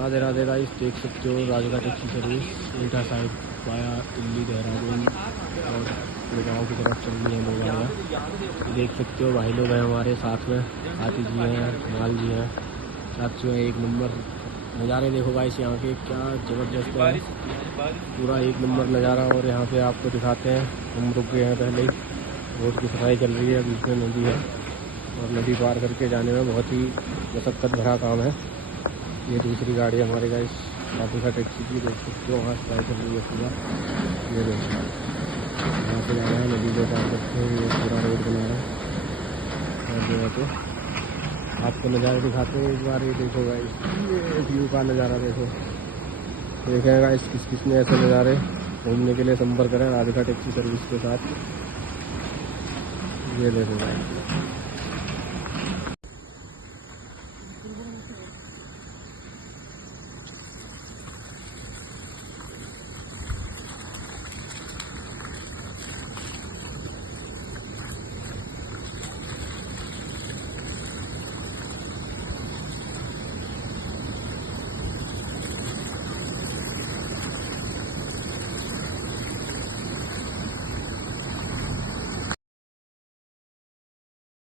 Radhe Radhe guys, देख सकते हो Rajghat taxi service Reetha Sahib via Delhi Dehradun और गुड़गांव की तरफ चल रही है लोग आया। देख सकते हो भाई लोग हैं हमारे साथ में, आती जी हैं, माल जी हैं, साथियों हैं। एक नंबर नज़ारे देखो गाइस यहाँ के, क्या ज़बरदस्त है, पूरा एक नंबर नज़ारा। और यहाँ पे आपको दिखाते हैं, हम रुक गए हैं पहले ही, रोड की सफाई चल रही है, बीच में नदी है और नदी पार करके जाने में बहुत ही मशक्क़त भरा काम है। ये दूसरी गाड़ी हमारे गाइस राधिका टैक्सी की, देख सकते हो वहाँ सफाई चल रही है पूरा। ये देखो यहाँ पे जाना है, नदी को पार करते हैं, ये पूरा रोड बना रहा है। और जो है तो आपको नज़ारा दिखाते हैं एक बार, ये देखो गाइस, ये व्यू का नज़ारा देखो। देखें गाइस, किस किस ने ऐसे नज़ारे घूमने के लिए संपर्क करें राधिका टैक्सी सर्विस के साथ। ये देखो गाइस।